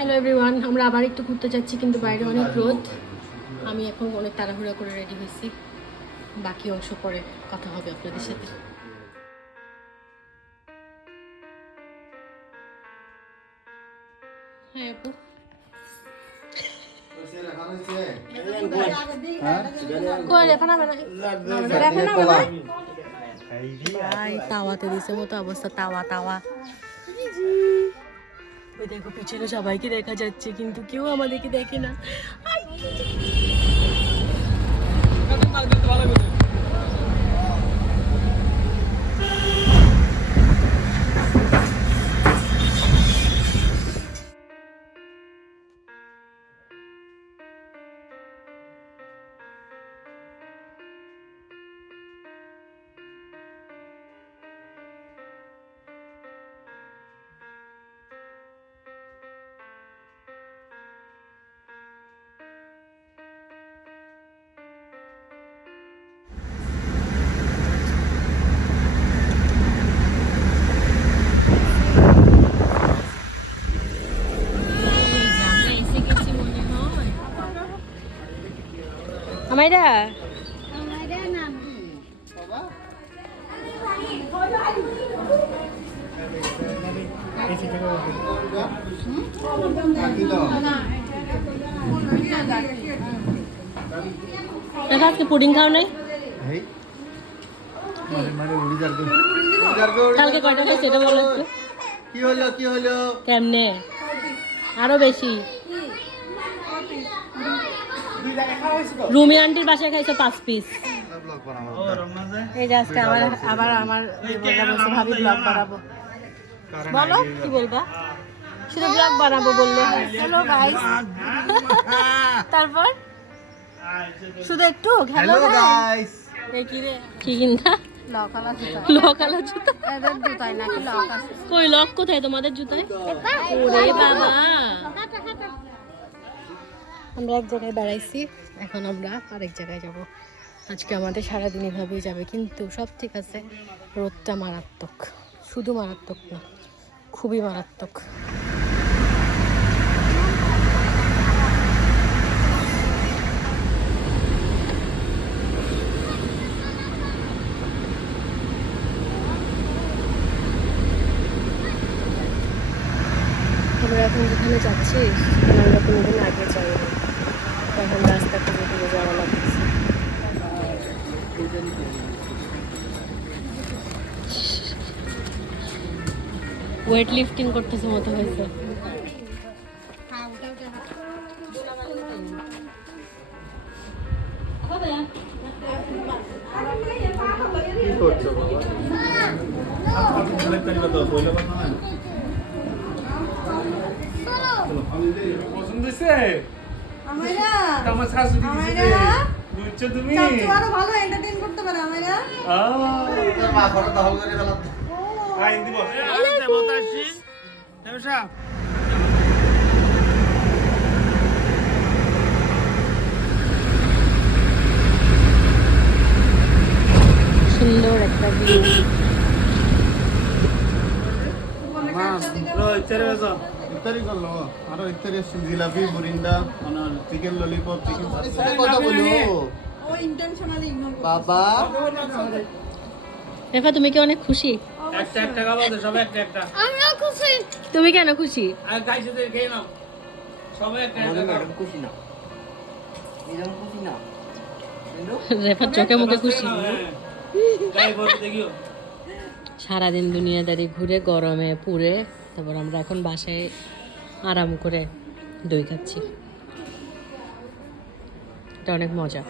Hello everyone, আমরা আবার একটু ঘুরতে যাচ্ছি কিন্তু বাইরে অনেক রোদ। আমি এখন অনেক তাড়াহুড়া করে রেডি হয়েছি, বাকি অংশ পরে কথা হবে আপনাদের সাথে। হ্যাঁ আপু, তাওয়াতে দিছে মতো অবস্থা, তাওয়া তাওয়া। ওই দেখো পিছনে সবাইকে দেখা যাচ্ছে কিন্তু কেউ আমাদেরকে দেখে না। আমাইরা নাম আজকে পুডিং খাও নাই? কালকে কয়টা খাই সেটা বলো একটু। কি হলো কেমনে আরো বেশি? রুমি আন্টির বাসায় খাইছো 5 পিস। এই যে আজকে আবার আমার ভাবি ব্লগ বানাবো। বলো কি বলবা? শুধু ব্লগ বানাবো বললে হ্যালো গাইস, তারপর শুধু একটু হ্যালো গাইস। এই কি রে, কি কিনতা? লকালা জুতা। এদের জুতায় নাকি লক আছে? কই লক কোথায় তোমাদের জুতায়? ওরে বাবা, আমরা এক জায়গায় বেড়াইছি, এখন আমরা আরেক জায়গায় যাব। আজকে আমাদের সারাদিন এভাবেই যাবে, কিন্তু সব ঠিক আছে, রোদটা মারাত্মক। শুধু মারাত্মক না, খুবই মারাত্মক। আমরা এখন যেখানে যাচ্ছি সেখানে আমরা কোনোদিন আগে যাই না, এখন রাস্তা খুঁজে খুঁজে যাওয়া লাগছে। ওয়েট লিফটিং করতেছে মতো হয়েছে। পছন্দ হয়েছে আমার শাশুড়ি বুঝছো তুমি? আরো ভালো এন্টারটেইন করতে পারে আমারা। মা ঘরে দখল করে ফেলাম। আইন দিব মতাশি দেবসা সুন্দর একটা ভিউ। ইত্যাদি করলো আরো ইত্যাদি জিলাপি বুরিন্দা মানে চিকেন ললিপপ চিকেন কথা বলো ও ইন্টেনশনালি ইগনোর করে। বাবা রেফা তুমি কি অনেক খুশি? একটা একটা খাবো তো সবাই একটা একটা আমিও খুশি। তুমি কেন খুশি? আর খাইছে তো খেয়ে নাও সবাই একটা একটা খাও খুশি না এরকম খুশি না রেফা চোখে মুখে খুশি। গাই বলতে দেখিও সারাদিন দুনিয়াদারি ঘুরে গরমে পুড়ে তারপর আমরা এখন বাসায় আরাম করে দই খাচ্ছি। এটা অনেক মজা।